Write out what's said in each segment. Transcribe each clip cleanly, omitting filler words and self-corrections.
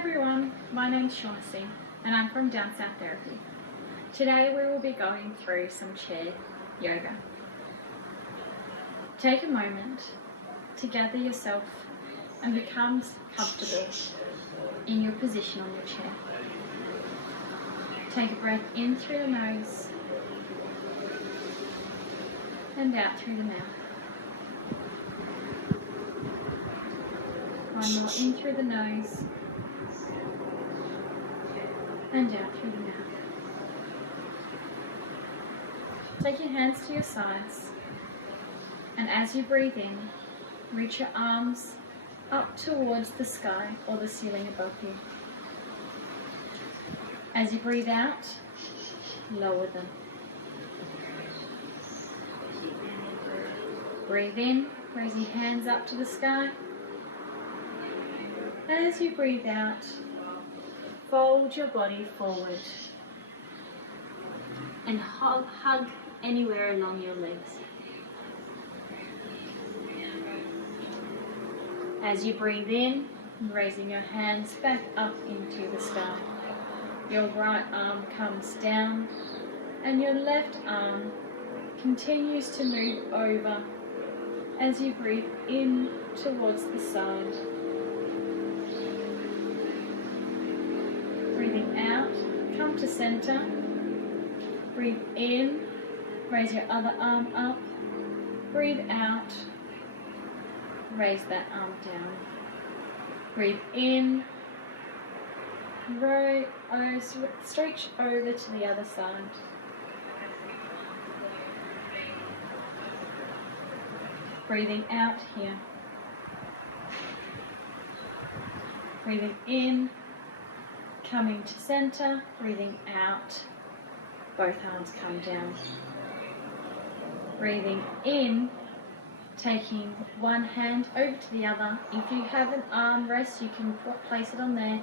everyone, my name's Shaunace and I'm from Down South Therapy. Today we will be going through some chair yoga. Take a moment to gather yourself and become comfortable in your position on your chair. Take a breath in through the nose and out through the mouth. One more in through the nose and out through the mouth. Take your hands to your sides, and as you breathe in, reach your arms up towards the sky or the ceiling above you. As you breathe out, lower them. Breathe in, raise your hands up to the sky. As you breathe out, fold your body forward and hug anywhere along your legs. As you breathe in, raising your hands back up into the sky. Your right arm comes down and your left arm continues to move over as you breathe in towards the side. Breathing out, come to center. Breathe in, raise your other arm up. Breathe out, raise that arm down. Breathe in, stretch over to the other side. Breathing out here. Breathing in, coming to center, breathing out, both arms come down. Breathing in, taking one hand over to the other. If you have an armrest, you can place it on there.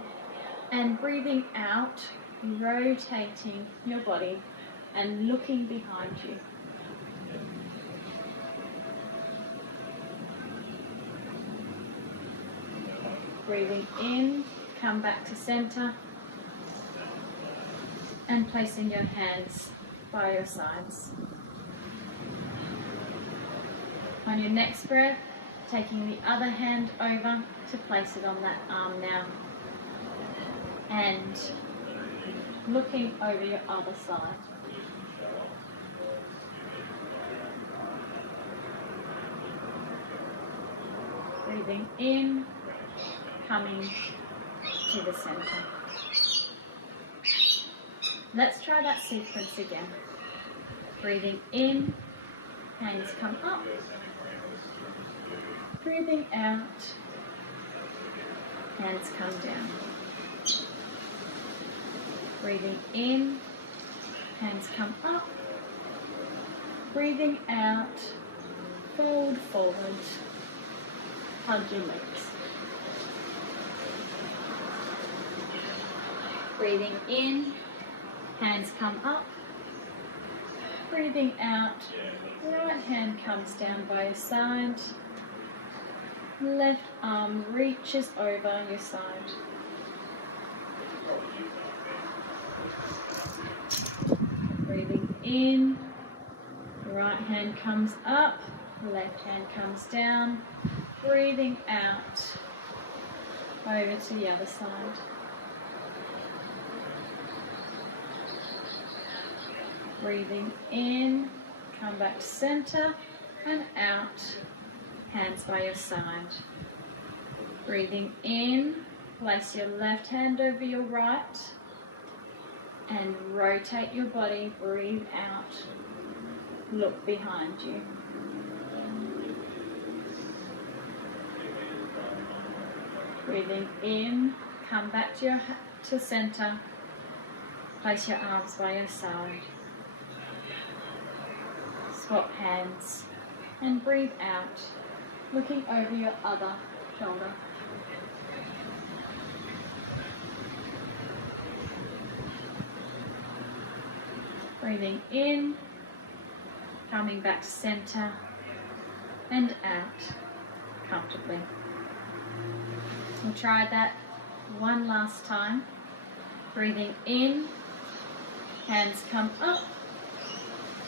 And breathing out, rotating your body and looking behind you. Breathing in, come back to center. And placing your hands by your sides. On your next breath, taking the other hand over to place it on that arm now. And looking over your other side. Breathing in, coming to the center. Let's try that sequence again. Breathing in, hands come up. Breathing out, hands come down. Breathing in, hands come up. Breathing out, fold forward, hug your legs. Breathing in, hands come up. Breathing out, right hand comes down by your side. Left arm reaches over your side. Breathing in, right hand comes up, left hand comes down. Breathing out, over to the other side. Breathing in, come back to center and out, hands by your side. Breathing in, place your left hand over your right and rotate your body, breathe out, look behind you. Breathing in, come back to center, place your arms by your side. Swap hands and breathe out, looking over your other shoulder. Breathing in, coming back to center and out comfortably. We'll try that One last time. Breathing in, hands come up.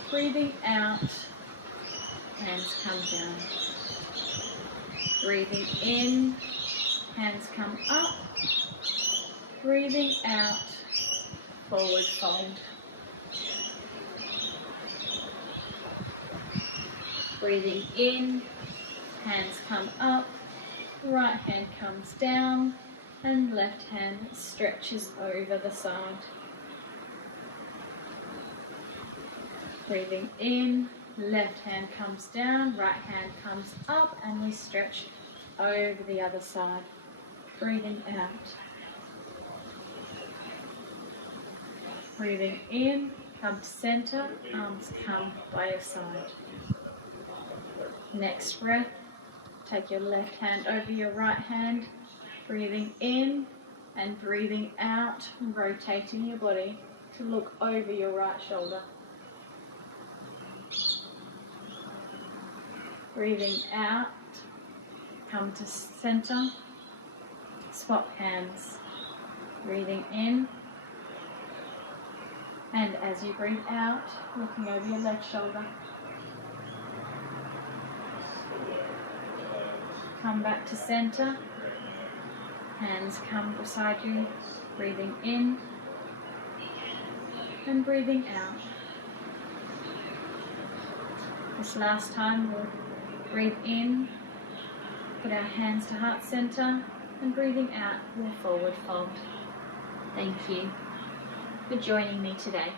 Breathing out, hands come down. Breathing in, hands come up. Breathing out, forward fold. Breathing in, hands come up, right hand comes down, and left hand stretches over the side. Breathing in, left hand comes down, right hand comes up, and we stretch over the other side. Breathing out. Breathing in, come to center, arms come by your side. Next breath, take your left hand over your right hand, breathing in and breathing out, rotating your body to look over your right shoulder. Breathing out, come to center, swap hands. Breathing in, and as you breathe out, looking over your left shoulder. Come back to center, hands come beside you, breathing in and breathing out. This last time we'll breathe in, put our hands to heart center, and breathing out, we'll forward fold. Thank you for joining me today.